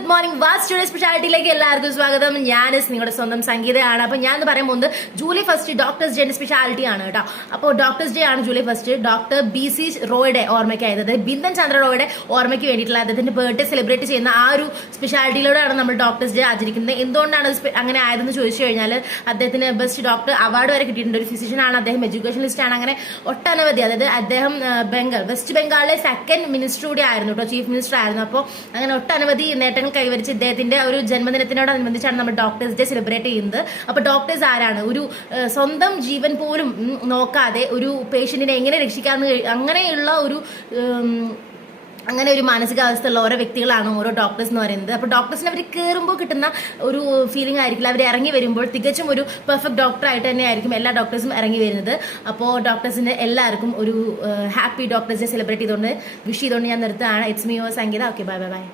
Good morning was today സ്പെഷ്യാലിറ്റിയിലേക്ക് എല്ലാവർക്കും സ്വാഗതം. ഞാൻ നിങ്ങളുടെ സ്വന്തം സംഗീതയാണ്. അപ്പോൾ ഞാൻ പറയാൻ പോകുന്നത് ജൂലൈ 1 ഡോക്ടേഴ്സ് ഡേന്റെ സ്പെഷ്യാലിറ്റി ആണ് കേട്ടോ. അപ്പോൾ ഡോക്ടേഴ്സ് ഡേ ആണ് ജൂലൈ 1. ഡോക്ടർ BC റോയുടെ ഓർമ്മയ്ക്കായത്, ബിന്ദൻ ചന്ദ്ര റോയുടെ ഓർമ്മയ്ക്ക് വേണ്ടിയിട്ടുള്ള അദ്ദേഹത്തിന്റെ ബർത്ത്ഡേ സെലിബ്രേറ്റ് ചെയ്യുന്ന ആ ഒരു സ്പെഷ്യാലിറ്റിയിലൂടെയാണ് നമ്മൾ ഡോക്ടേഴ്സ് ഡേ ആചരിക്കുന്നത്. എന്തുകൊണ്ടാണ് അങ്ങനെ ആയതെന്ന് ചോദിച്ചു കഴിഞ്ഞാൽ അദ്ദേഹത്തിന് ബെസ്റ്റ് ഡോക്ടർ അവാർഡ് വരെ കിട്ടിയിട്ടുണ്ട്. ഒരു ഫിസിഷ്യൻ ആണ് അദ്ദേഹം, എഡ്യൂക്കേഷനിസ്റ്റ് ആണ്, അങ്ങനെ ഒട്ടനവധി. അതായത് അദ്ദേഹം വെസ്റ്റ് ബംഗാളിലെ സെക്കൻഡ് മിനിസ്റ്റർ കൂടി ആയിരുന്നു കേട്ടോ, ചീഫ് മിനിസ്റ്റർ ആയിരുന്നു. അപ്പോൾ അങ്ങനെ ഒട്ടനവധി നേട്ടങ്ങൾ കൈവരിച്ച് ഇദ്ദേഹത്തിന്റെ ഒരു ജന്മദിനത്തിനോടനുബന്ധിച്ചാണ് നമ്മൾ ഡോക്ടേഴ്സ് ഡേ സെലിബ്രേറ്റ് ചെയ്യുന്നത്. അപ്പൊ ഡോക്ടേഴ്സ് ആരാണ്? ഒരു സ്വന്തം ജീവൻ പോലും നോക്കാതെ ഒരു പേഷ്യന്റിനെ എങ്ങനെ രക്ഷിക്കാന്ന് അങ്ങനെയുള്ള അങ്ങനെ ഒരു മാനസികാവസ്ഥ ഉള്ള ഓരോ വ്യക്തികളാണ് ഓരോ ഡോക്ടേഴ്സ് എന്ന് പറയുന്നത്. അപ്പോൾ ഡോക്ടേഴ്സിന് അവർ കയറുമ്പോൾ കിട്ടുന്ന ഒരു ഫീലിംഗ് ആയിരിക്കില്ല, അവർ ഇറങ്ങി വരുമ്പോൾ തികച്ചും ഒരു പെർഫെക്റ്റ് ഡോക്ടർ ആയിട്ട് തന്നെ ആയിരിക്കും എല്ലാ ഡോക്ടേഴ്സും ഇറങ്ങി വരുന്നത്. അപ്പോൾ ഡോക്ടേഴ്സിന് എല്ലാവർക്കും ഒരു ഹാപ്പി ഡോക്ടേഴ്സ് ഡേ സെലിബ്രേറ്റ് ചെയ്തുകൊണ്ട് വിഷ് ചെയ്തുകൊണ്ട് ഞാൻ നിർത്തുകയാണ്. It's me your Sangeetha. Okay, bye bye bye.